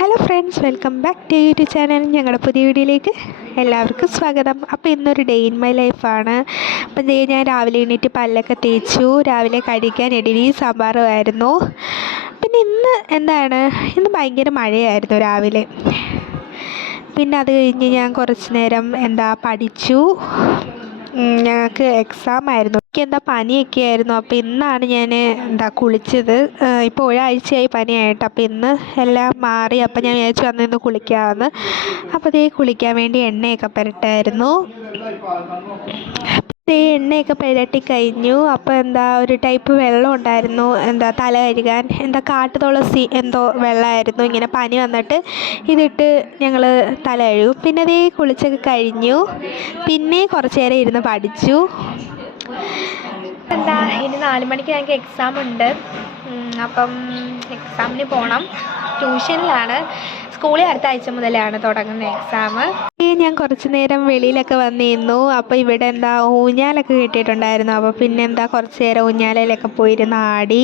Hello friends, welcome back to YouTube channel. ഞങ്ങളുടെ പുതിയ വീഡിയോയിലേക്ക് എല്ലാവർക്കും സ്വാഗതം. അപ്പോൾ ഇന്നൊരു ഡേ ഇൻ മൈ ലൈഫാണ്. അപ്പം ഞാൻ രാവിലെ എണീറ്റ് പല്ലൊക്കെ തേച്ചു. രാവിലെ കഴിക്കാൻ ഇഡ്ഡലിയും സാമ്പാറും ആയിരുന്നു. പിന്നെ ഇന്ന് ഭയങ്കര മഴയായിരുന്നു രാവിലെ. പിന്നെ അത് കഴിഞ്ഞ് ഞാൻ കുറച്ച് നേരം പഠിച്ചു. ഞങ്ങൾക്ക് എക്സാം ആയിരുന്നു. എനിക്ക് പനിയൊക്കെ ആയിരുന്നു. അപ്പോൾ ഇന്നാണ് ഞാൻ കുളിച്ചത്. ഇപ്പോൾ ഒരാഴ്ചയായി പനിയായിട്ട്. അപ്പോൾ ഇന്ന് എല്ലാം മാറി. അപ്പോൾ ഞാൻ വിചാരിച്ചു ഇന്ന് കുളിക്കാമെന്ന്. അപ്പോൾ കുളിക്കാൻ വേണ്ടി എണ്ണയൊക്കെ പുരട്ടായിരുന്നു. എണ്ണയൊക്കെ പുരട്ടി കഴിഞ്ഞു. അപ്പോൾ ഒരു ടൈപ്പ് വെള്ളം ഉണ്ടായിരുന്നു, തല കഴുകാൻ, കാട്ടുതുളസി വെള്ളമായിരുന്നു. ഇങ്ങനെ പനി വന്നിട്ട് ഇതിട്ട് ഞങ്ങൾ തല കഴുകും. പിന്നെ കുളിച്ചൊക്കെ കഴിഞ്ഞു. പിന്നെ കുറച്ച് നേരം ഇരുന്ന് പഠിച്ചു. ഇനി 4 മണിക്ക് ഞങ്ങൾക്ക് എക്സാം ഉണ്ട്. അപ്പം എക്സാമിന് പോകണം. ട്യൂഷനിലാണ്. സ്കൂളിൽ അടുത്ത ആഴ്ച മുതലാണ് തുടങ്ങുന്ന എക്സാം. ഞാൻ കുറച്ച് നേരം വെളിയിലൊക്കെ വന്നിരുന്നു. അപ്പോൾ ഇവിടെ ഊഞ്ഞാലൊക്കെ കെട്ടിയിട്ടുണ്ടായിരുന്നു. അപ്പോൾ പിന്നെ കുറച്ച് നേരം ഊഞ്ഞാലയിലൊക്കെ പോയിരുന്ന് ആടി.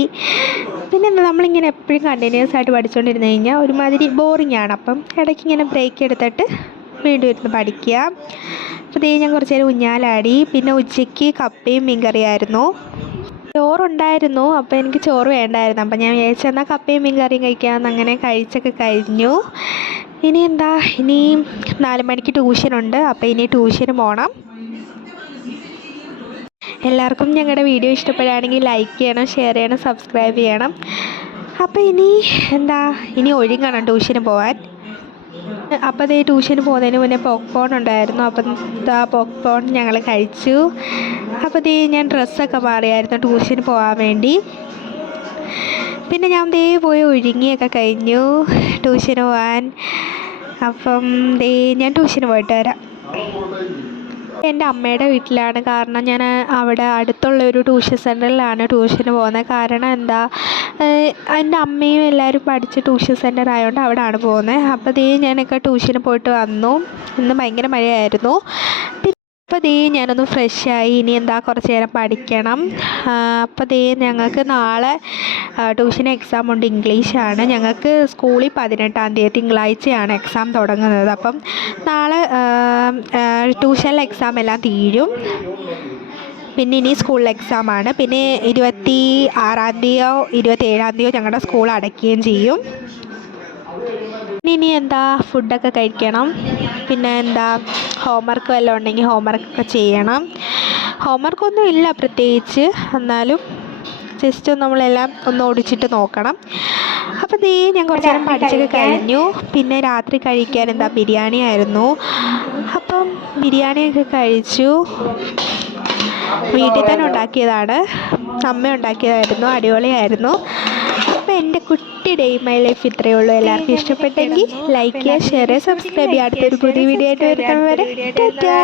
പിന്നെ നമ്മളിങ്ങനെ എപ്പോഴും കണ്ടിന്യൂസ് ആയിട്ട് പഠിച്ചുകൊണ്ടിരുന്ന് കഴിഞ്ഞാൽ ഒരുമാതിരി ബോറിംഗ് ആണ്. അപ്പം ഇടയ്ക്ക് ഇങ്ങനെ ബ്രേക്ക് എടുത്തിട്ട് വീണ്ടും ഇരുന്ന് പഠിക്കുക. അപ്പോൾ ഞാൻ കുറച്ച് നേരം ഊഞ്ഞാലാടി. പിന്നെ ഉച്ചയ്ക്ക് കപ്പയും മീൻകറിയായിരുന്നു. ചോറുണ്ടായിരുന്നു. അപ്പോൾ എനിക്ക് ചോറ് വേണ്ടായിരുന്നു. അപ്പോൾ ഞാൻ വിചാരിച്ചു കപ്പയും മീൻ കറിയും കഴിക്കാമെന്ന്. അങ്ങനെ കഴിച്ചൊക്കെ കഴിഞ്ഞു. ഇനി 4 മണിക്ക് ട്യൂഷനുണ്ട്. അപ്പോൾ ഇനി ട്യൂഷന് പോകണം. എല്ലാവർക്കും ഞങ്ങളുടെ വീഡിയോ ഇഷ്ടപ്പെടുകയാണെങ്കിൽ ലൈക്ക് ചെയ്യണം, ഷെയർ ചെയ്യണം, സബ്സ്ക്രൈബ് ചെയ്യണം. അപ്പോൾ ഇനി ഒരുങ്ങണം ട്യൂഷന് പോകാൻ. അപ്പോൾ ട്യൂഷന് പോകുന്നതിന് മുന്നേ പോപ്കോൺ ഉണ്ടായിരുന്നു. അപ്പം പോപ്കോൺ ഞങ്ങൾ കഴിച്ചു. അപ്പോൾ ഞാൻ ഡ്രസ്സൊക്കെ മാറിയായിരുന്നു ട്യൂഷന് പോകാൻ വേണ്ടി. പിന്നെ ഞാൻ പോയി ഒരുങ്ങിയൊക്കെ കഴിഞ്ഞു ട്യൂഷന് പോകാൻ. അപ്പം ഞാൻ ട്യൂഷന് പോയിട്ട് വരാം. എൻ്റെ അമ്മയുടെ വീട്ടിലാണ്. കാരണം ഞാൻ അവിടെ അടുത്തുള്ളൊരു ട്യൂഷൻ സെൻറ്ററിലാണ് ട്യൂഷന് പോകുന്നത്. കാരണം എൻ്റെ അമ്മയും എല്ലാവരും പഠിച്ച ട്യൂഷൻ സെൻറ്റർ ആയതുകൊണ്ട് അവിടെയാണ് പോകുന്നത്. അപ്പോൾ ഞാനൊക്കെ ട്യൂഷന് പോയിട്ട് വന്നു. ഇന്ന് ഭയങ്കര മഴയായിരുന്നു. അപ്പോൾ ഞാനൊന്ന് ഫ്രഷായി. ഇനി കുറച്ച് നേരം പഠിക്കണം. അപ്പോൾ ഞങ്ങൾക്ക് നാളെ ട്യൂഷൻ എക്സാം ഉണ്ട്. ഇംഗ്ലീഷാണ്. ഞങ്ങൾക്ക് സ്കൂളിൽ 18-ാം തീയതി തിങ്കളാഴ്ചയാണ് എക്സാം തുടങ്ങുന്നത്. അപ്പം നാളെ ട്യൂഷനിലെ എക്സാം എല്ലാം തീരും. പിന്നെ ഇനി സ്കൂളിൽ എക്സാമാണ്. പിന്നെ 26-ാം തീയതിയോ 27-ാം തീയതിയോ ഞങ്ങളുടെ സ്കൂൾ അടയ്ക്കുകയും ചെയ്യും. ഇനി ഫുഡൊക്കെ കഴിക്കണം. പിന്നെ ഹോംവർക്ക് വല്ലതും ഉണ്ടെങ്കിൽ ഹോംവർക്കൊക്കെ ചെയ്യണം. ഹോംവർക്കൊന്നും ഇല്ല പ്രത്യേകിച്ച്, എന്നാലും ജസ്റ്റ് നമ്മളെല്ലാം ഒന്ന് ഓടിച്ചിട്ട് നോക്കണം. അപ്പോൾ ഞാൻ കുറച്ച് നേരം പഠിച്ചൊക്കെ കഴിഞ്ഞു. പിന്നെ രാത്രി കഴിക്കാൻ ബിരിയാണി ആയിരുന്നു. അപ്പം ബിരിയാണിയൊക്കെ കഴിച്ചു. വീട്ടിൽ തന്നെ ഉണ്ടാക്കിയതാണ്. അമ്മ ഉണ്ടാക്കിയതായിരുന്നു. അടിപൊളിയായിരുന്നു. അപ്പോൾ എൻ്റെ കുട്ടി ഡേ ഇൻ മൈ ലൈഫ് ഇത്രയേ ഉള്ളൂ. എല്ലാവർക്കും ഇഷ്ടപ്പെട്ടെങ്കിൽ ലൈക്ക് ചെയ്യുക, ഷെയർ ചെയ്യുക, സബ്സ്ക്രൈബ് ചെയ്യുക. അടുത്തൊരു പുതിയ വീഡിയോ ആയിട്ട് വരുന്നവരെ ടാറ്റാ.